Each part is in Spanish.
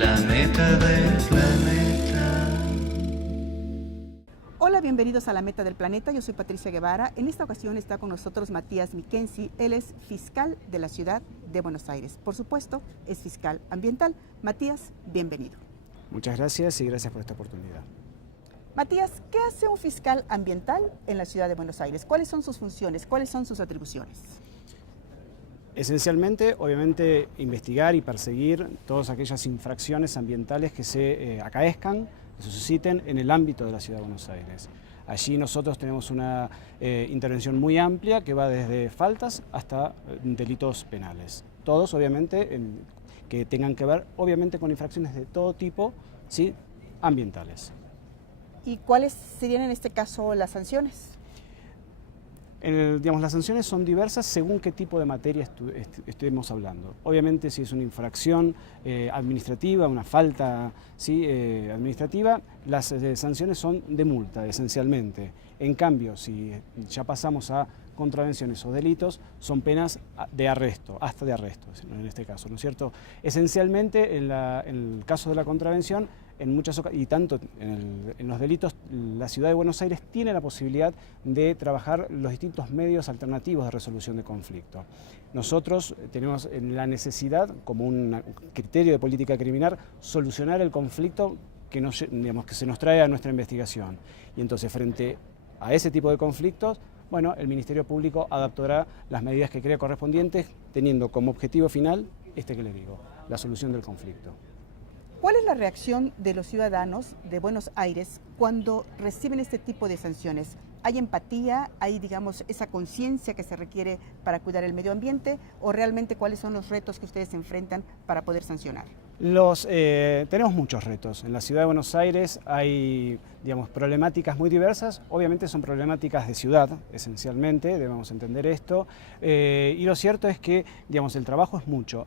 la meta del planeta. Hola, bienvenidos a La Meta del Planeta. Yo soy Patricia Guevara. En esta ocasión está con nosotros Matías Mickensi. Él es fiscal de la ciudad de Buenos Aires. Por supuesto, es fiscal ambiental. Matías, bienvenido. Muchas gracias y gracias por esta oportunidad. Matías, ¿qué hace un fiscal ambiental en la ciudad de Buenos Aires? ¿Cuáles son sus funciones? ¿Cuáles son sus atribuciones? Esencialmente, obviamente, investigar y perseguir todas aquellas infracciones ambientales que se acaezcan, que se susciten en el ámbito de la ciudad de Buenos Aires. Allí nosotros tenemos una intervención muy amplia que va desde faltas hasta delitos penales. Todos, obviamente, que tengan que ver, obviamente, con infracciones de todo tipo, ¿sí?, ambientales. ¿Y cuáles serían en este caso las sanciones? Las sanciones son diversas según qué tipo de materia estemos hablando. Obviamente, si es una infracción administrativa, una falta, ¿sí?, administrativa, las sanciones son de multa, esencialmente. En cambio, si ya pasamos a contravenciones o delitos, son penas de arresto, hasta de arresto, en este caso, ¿no es cierto? Esencialmente, en el caso de la contravención, en muchas ocasiones, y tanto en los delitos, la ciudad de Buenos Aires tiene la posibilidad de trabajar los distintos medios alternativos de resolución de conflicto. Nosotros tenemos la necesidad, como un criterio de política criminal, solucionar el conflicto que se nos trae a nuestra investigación. Y entonces, frente a ese tipo de conflictos, bueno, el Ministerio Público adaptará las medidas que crea correspondientes, teniendo como objetivo final que les digo, la solución del conflicto. ¿Cuál es la reacción de los ciudadanos de Buenos Aires cuando reciben este tipo de sanciones? ¿Hay empatía? ¿Hay, digamos, esa conciencia que se requiere para cuidar el medio ambiente? ¿O realmente cuáles son los retos que ustedes enfrentan para poder sancionar? Tenemos muchos retos. En la ciudad de Buenos Aires hay, problemáticas muy diversas. Obviamente son problemáticas de ciudad, esencialmente, debemos entender esto. Y lo cierto es que, el trabajo es mucho.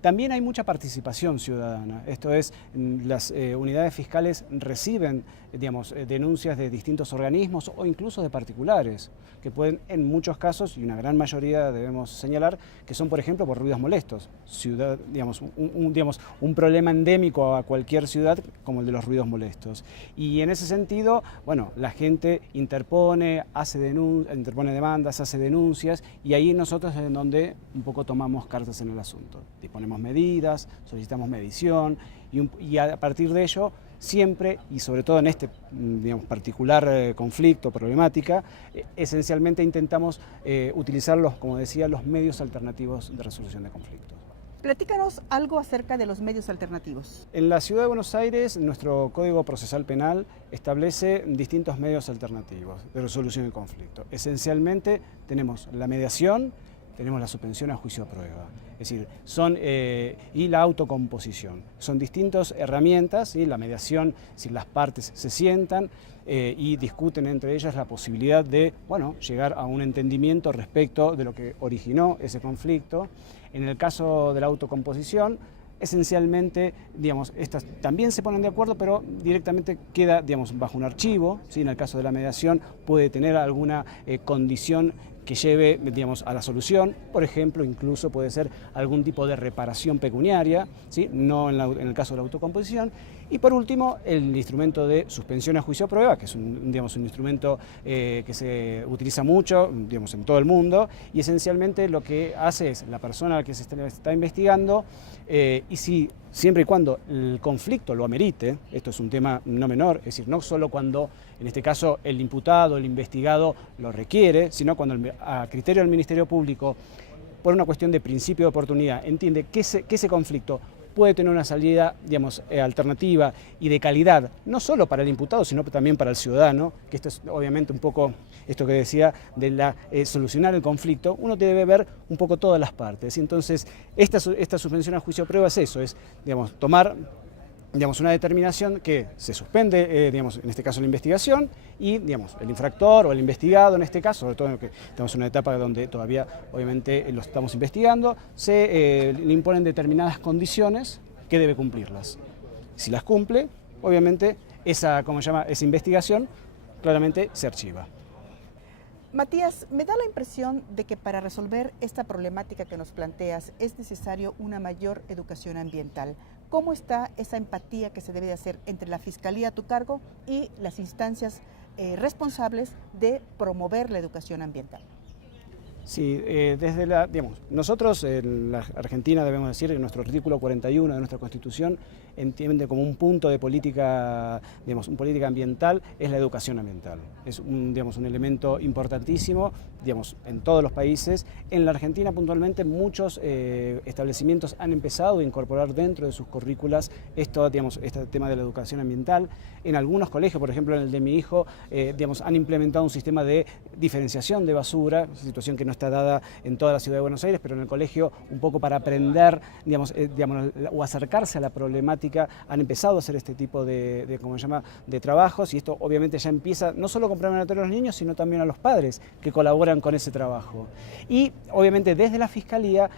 También hay mucha participación ciudadana, esto es, las unidades fiscales reciben, denuncias de distintos organismos o incluso de particulares, que pueden, en muchos casos, y una gran mayoría debemos señalar, que son, por ejemplo, por ruidos molestos. Un problema endémico a cualquier ciudad como el de los ruidos molestos. Y en ese sentido, bueno, la gente interpone demandas, hace denuncias, y ahí nosotros es en donde un poco tomamos cartas en el asunto. Disponemos medidas, solicitamos medición y a partir de ello siempre, y sobre todo en este particular conflicto, problemática, esencialmente intentamos utilizar como decía, los medios alternativos de resolución de conflictos. Platícanos algo acerca de los medios alternativos. En la ciudad de Buenos Aires, nuestro Código Procesal Penal establece distintos medios alternativos de resolución de conflicto. Esencialmente tenemos la mediación, tenemos la suspensión a juicio a prueba, es decir, y la autocomposición. Son distintas herramientas, ¿sí? La mediación, si las partes se sientan y discuten entre ellas la posibilidad de, llegar a un entendimiento respecto de lo que originó ese conflicto. En el caso de la autocomposición, esencialmente, estas también se ponen de acuerdo, pero directamente queda, bajo un archivo, ¿sí? En el caso de la mediación puede tener alguna condición que lleve, a la solución, por ejemplo, incluso puede ser algún tipo de reparación pecuniaria, ¿sí? No en el caso de la autocomposición. Y por último, el instrumento de suspensión a juicio a prueba, que es un instrumento que se utiliza mucho, en todo el mundo, y esencialmente lo que hace es la persona a la que se está investigando, y si siempre y cuando el conflicto lo amerite, esto es un tema no menor, es decir, no solo cuando, en este caso, el imputado, el investigado lo requiere, sino cuando a criterio del Ministerio Público, por una cuestión de principio de oportunidad, entiende que ese conflicto puede tener una salida, alternativa y de calidad, no solo para el imputado, sino también para el ciudadano, que esto es obviamente un poco esto que decía de solucionar el conflicto, uno debe ver un poco todas las partes. Entonces, esta suspensión a juicio a prueba es eso, es, tomar una determinación que se suspende, en este caso la investigación, y el infractor o el investigado, en este caso, sobre todo que estamos en una etapa donde todavía obviamente lo estamos investigando, le imponen determinadas condiciones que debe cumplirlas. Si las cumple, obviamente esa investigación claramente se archiva. Matías, me da la impresión de que para resolver esta problemática que nos planteas es necesario una mayor educación ambiental. ¿Cómo está esa empatía que se debe de hacer entre la Fiscalía a tu cargo y las instancias responsables de promover la educación ambiental? Sí, nosotros en la Argentina debemos decir que nuestro artículo 41 de nuestra Constitución entiende como un punto de política, una política ambiental, es la educación ambiental. Es un elemento importantísimo, en todos los países. En la Argentina puntualmente muchos establecimientos han empezado a incorporar dentro de sus currículas este tema de la educación ambiental. En algunos colegios, por ejemplo en el de mi hijo, han implementado un sistema de diferenciación de basura, situación que no está dada en toda la ciudad de Buenos Aires, pero en el colegio un poco para aprender, o acercarse a la problemática, han empezado a hacer este tipo de trabajos, y esto obviamente ya empieza no solo con preparatoria a los niños, sino también a los padres que colaboran con ese trabajo. Y obviamente desde la Fiscalía,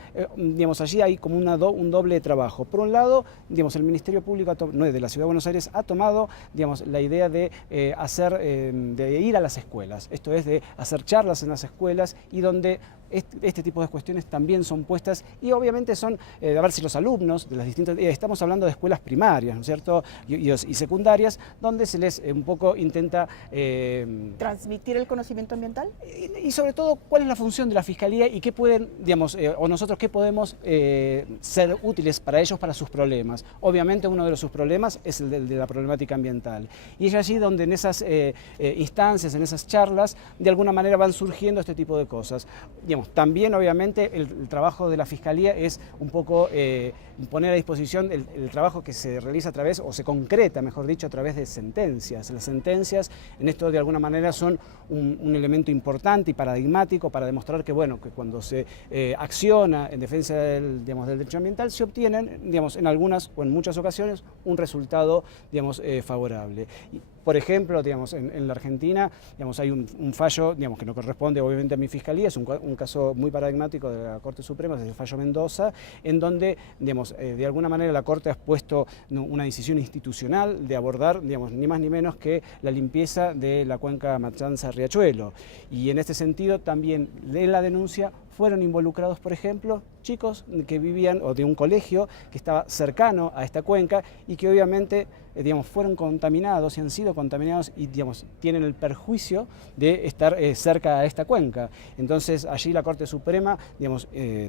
allí hay como un doble trabajo. Por un lado, el Ministerio Público de la Ciudad de Buenos Aires ha tomado la idea de ir a las escuelas, esto es de hacer charlas en las escuelas y donde este tipo de cuestiones también son puestas, y obviamente son, a ver si los alumnos de las distintas, estamos hablando de escuelas primarias, ¿no es cierto?, y secundarias, donde se les un poco intenta transmitir el conocimiento ambiental y sobre todo cuál es la función de la Fiscalía y qué pueden, o nosotros qué podemos ser útiles para ellos, para sus problemas. Obviamente uno de sus problemas es el de la problemática ambiental, y es allí donde en esas instancias, en esas charlas, de alguna manera van surgiendo este tipo de cosas. También obviamente el trabajo de la Fiscalía es un poco poner a disposición el trabajo que se realiza a través, o se concreta, mejor dicho, a través de sentencias. Las sentencias en esto de alguna manera son un elemento importante y paradigmático para demostrar que, que cuando se acciona en defensa del derecho ambiental se obtienen, en algunas o en muchas ocasiones, un resultado, favorable. Por ejemplo, en la Argentina, hay un fallo, que no corresponde obviamente a mi Fiscalía, es un caso muy paradigmático de la Corte Suprema, es el fallo Mendoza, en donde, de alguna manera la Corte ha puesto una decisión institucional de abordar, ni más ni menos que la limpieza de la cuenca Matanza-Riachuelo. Y en este sentido también en la denuncia fueron involucrados, por ejemplo, chicos que vivían, o de un colegio que estaba cercano a esta cuenca y que obviamente fueron contaminados y han sido contaminados y tienen el perjuicio de estar cerca a esta cuenca. Entonces allí la Corte Suprema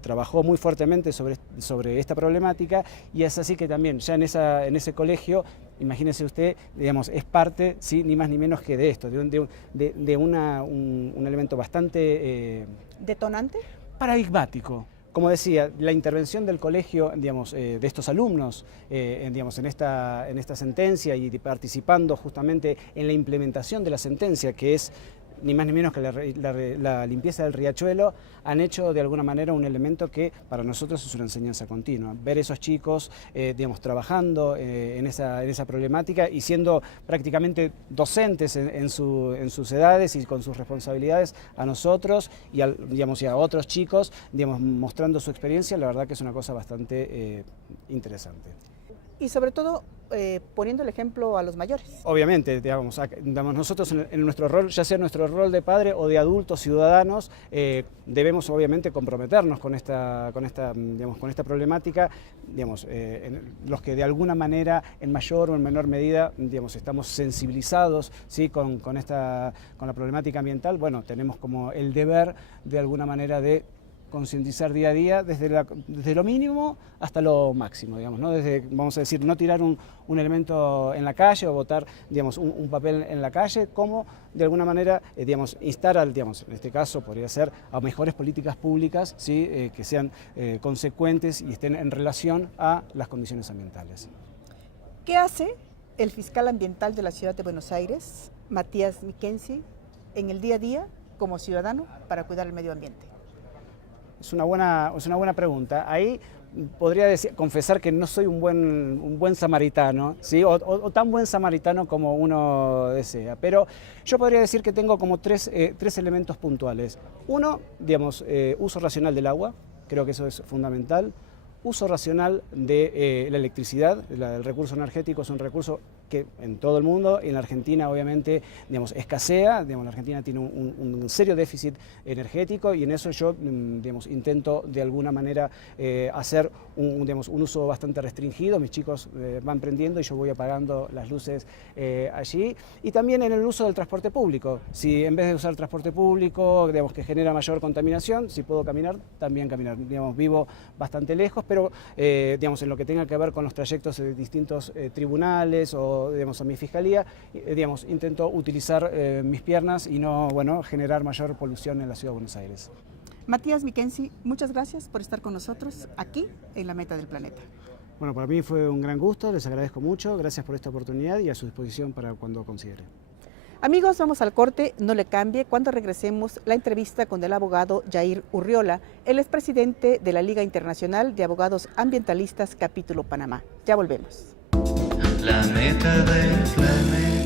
trabajó muy fuertemente sobre esta problemática, y es así que también ya en ese colegio, imagínese usted, es parte, ¿sí?, ni más ni menos que de esto, de un elemento bastante detonante, paradigmático. Como decía, la intervención del colegio, de estos alumnos, en esta sentencia, y participando justamente en la implementación de la sentencia, que es ni más ni menos que la limpieza del riachuelo, han hecho de alguna manera un elemento que para nosotros es una enseñanza continua. Ver esos chicos, trabajando en esa problemática y siendo prácticamente docentes en sus edades y con sus responsabilidades a nosotros y a otros chicos, mostrando su experiencia, la verdad que es una cosa bastante interesante. Y sobre todo poniendo el ejemplo a los mayores. Obviamente, nosotros en nuestro rol, ya sea nuestro rol de padre o de adultos ciudadanos, debemos obviamente comprometernos con esta problemática, los que de alguna manera, en mayor o en menor medida, estamos sensibilizados, ¿sí?, con la problemática ambiental. Tenemos como el deber de alguna manera de concientizar día a día, desde lo mínimo hasta lo máximo, ¿no? Desde, vamos a decir, no tirar un elemento en la calle o botar, un papel en la calle, como de alguna manera, instar en este caso podría ser a mejores políticas públicas, ¿sí?, que sean consecuentes y estén en relación a las condiciones ambientales. ¿Qué hace el fiscal ambiental de la Ciudad de Buenos Aires, Matías Miquenzi, en el día a día como ciudadano para cuidar el medio ambiente? Es una buena pregunta. Ahí podría confesar que no soy un buen samaritano, ¿sí?, o tan buen samaritano como uno desea, pero yo podría decir que tengo como tres elementos puntuales. Uno, uso racional del agua, creo que eso es fundamental. uso racional de la electricidad. El recurso energético es un recurso que en todo el mundo, en la Argentina obviamente, digamos, escasea. Digamos, la Argentina tiene un serio déficit energético y en eso yo, digamos, intento de alguna manera hacer digamos, un uso bastante restringido. Mis chicos van prendiendo y yo voy apagando las luces allí. Y también en el uso del transporte público. Si en vez de usar transporte público, digamos, que genera mayor contaminación, si puedo caminar, también caminar. Digamos, vivo bastante lejos, pero digamos, en lo que tenga que ver con los trayectos de distintos tribunales o digamos, a mi fiscalía, digamos, intento utilizar mis piernas y no, bueno, generar mayor polución en la Ciudad de Buenos Aires. Matías Miquenzi, muchas gracias por estar con nosotros aquí en La Meta del Planeta. Bueno, para mí fue un gran gusto, les agradezco mucho, gracias por esta oportunidad y a su disposición para cuando considere. Amigos, vamos al corte, no le cambie. Cuando regresemos, la entrevista con el abogado Jair Urriola, el expresidente de la Liga Internacional de Abogados Ambientalistas, capítulo Panamá. Ya volvemos. La meta del planeta.